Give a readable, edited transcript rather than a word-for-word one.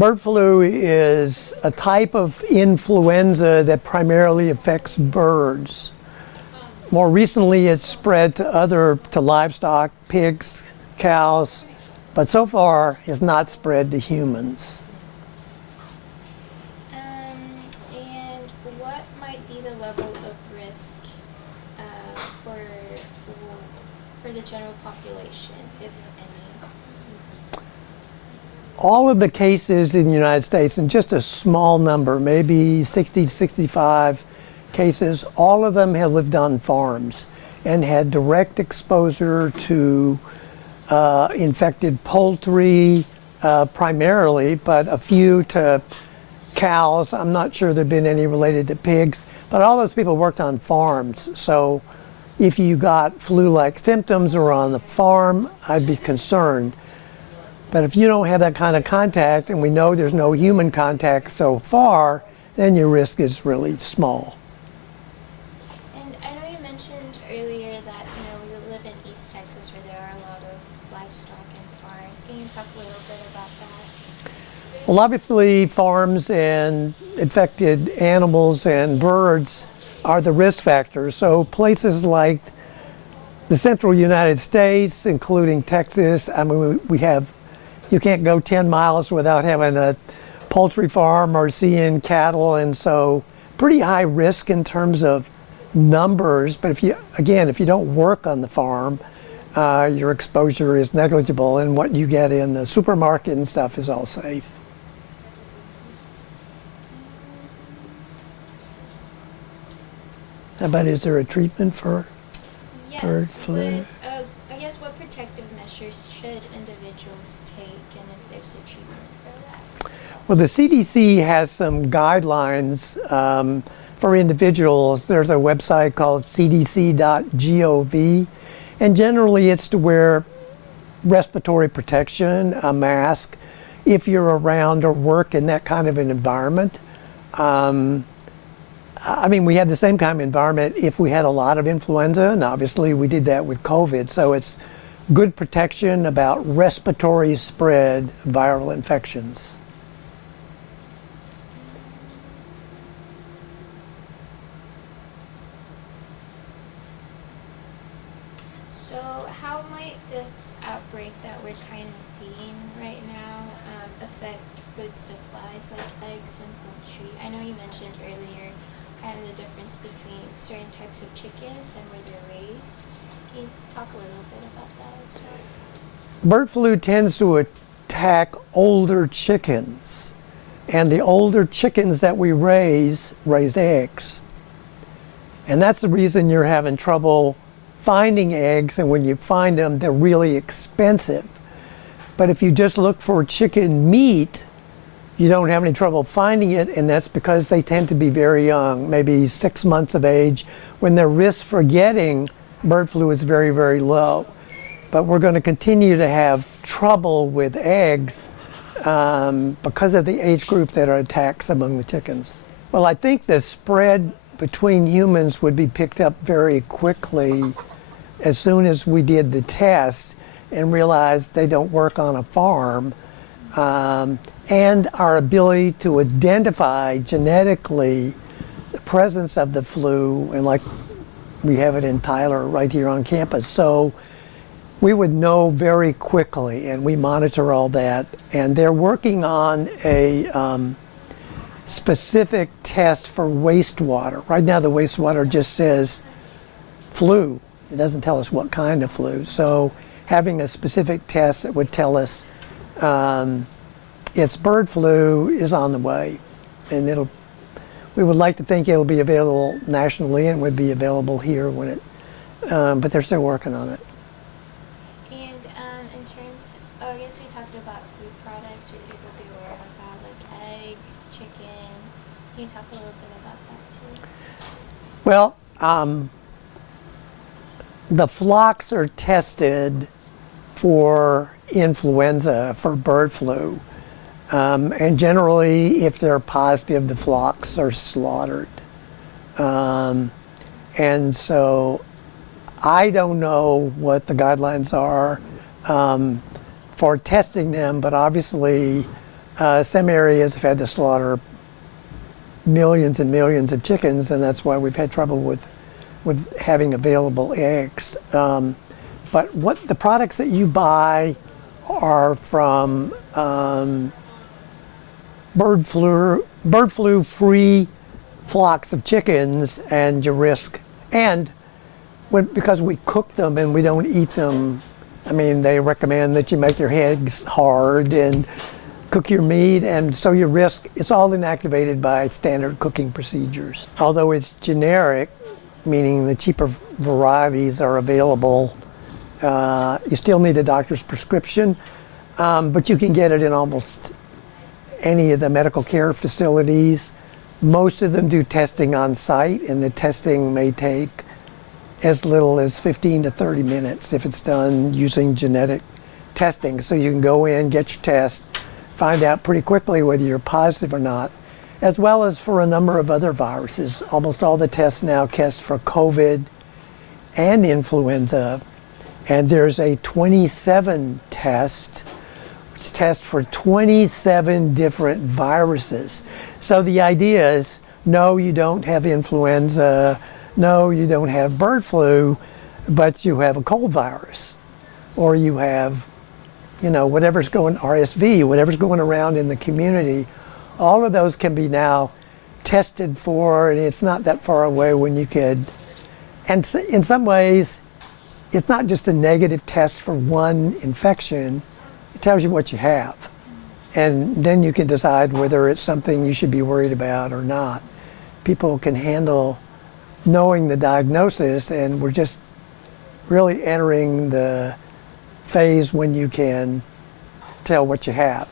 Bird flu is a type of influenza that primarily affects birds. More recently, it's spread to livestock, pigs, cows, but so far has not spread to humans. And what might be the level of risk for the general population, if any? All of the cases in the United States, and just a small number, maybe 60, 65 cases, all of them have lived on farms and had direct exposure to infected poultry primarily, but a few to cows. I'm not sure there have been any related to pigs, but all those people worked on farms. So if you got flu-like symptoms or on the farm, I'd be concerned. But if you don't have that kind of contact, and we know there's no human contact so far, then your risk is really small. And I know you mentioned earlier that we live in East Texas where there are a lot of livestock and farms. Can you talk a little bit about that? Well, obviously farms and infected animals and birds are the risk factors. So places like the central United States, including Texas, I mean, you can't go 10 miles without having a poultry farm or seeing cattle, and so pretty high risk in terms of numbers. But if you don't work on the farm, your exposure is negligible, and what you get in the supermarket and stuff is all safe. How about, is there a treatment for bird flu? I guess what protective measures should individuals take, and if there's a treatment for that? Well, the CDC has some guidelines for individuals. There's a website called cdc.gov, and generally it's to wear respiratory protection, a mask, if you're around or work in that kind of an environment. I mean, we have the same kind of environment if we had a lot of influenza, and obviously we did that with COVID. So it's good protection about respiratory spread viral infections. So how might this outbreak that we're kind of seeing right now affect food supplies like eggs and poultry? I know you mentioned earlier kind of the difference between certain types of chickens and where they're raised. Can you talk a little bit about that as well? Bird flu tends to attack older chickens, and the older chickens that we raise eggs. And that's the reason you're having trouble finding eggs, and when you find them, they're really expensive. But if you just look for chicken meat, you don't have any trouble finding it, and that's because they tend to be very young, maybe 6 months of age, when their risk for getting bird flu is very, very low. But we're going to continue to have trouble with eggs because of the age group that are attacked among the chickens. Well, I think the spread between humans would be picked up very quickly as soon as we did the test and realized they don't work on a farm. And our ability to identify genetically the presence of the flu, and like we have it in Tyler right here on campus. So we would know very quickly, and we monitor all that. And they're working on a specific test for wastewater. Right now the wastewater just says flu. It doesn't tell us what kind of flu. So having a specific test that would tell us it's bird flu is on the way, and we would like to think it'll be available nationally and would be available here when it, but they're still working on it. And in terms, I guess we talked about food products where people be aware about, like eggs, chicken. Can you talk a little bit about that too? Well, the flocks are tested for influenza, for bird flu. And generally, if they're positive, the flocks are slaughtered. And so I don't know what the guidelines are for testing them, but obviously Some areas have had to slaughter millions and millions of chickens, and that's why we've had trouble with having available eggs. But what the products that you buy are from bird flu free flocks of chickens, and you risk, and because we cook them and we don't eat them, I mean, they recommend that you make your eggs hard and cook your meat, and so you risk, it's all inactivated by standard cooking procedures. Although it's generic, meaning the cheaper varieties are available, you still need a doctor's prescription, but you can get it in almost any of the medical care facilities. Most of them do testing on site, and the testing may take as little as 15 to 30 minutes if it's done using genetic testing. So you can go in, get your test, find out pretty quickly whether you're positive or not, as well as for a number of other viruses. Almost all the tests now test for COVID and influenza, and there's a 27 test which tests for 27 different viruses. So the idea is, no, you don't have influenza, no, you don't have bird flu, but you have a cold virus, or you have, whatever's going, RSV, whatever's going around in the community. All of those can be now tested for, and it's not that far away when you could, and in some ways, it's not just a negative test for one infection, it tells you what you have. And then you can decide whether it's something you should be worried about or not. People can handle knowing the diagnosis, and we're just really entering the phase when you can tell what you have.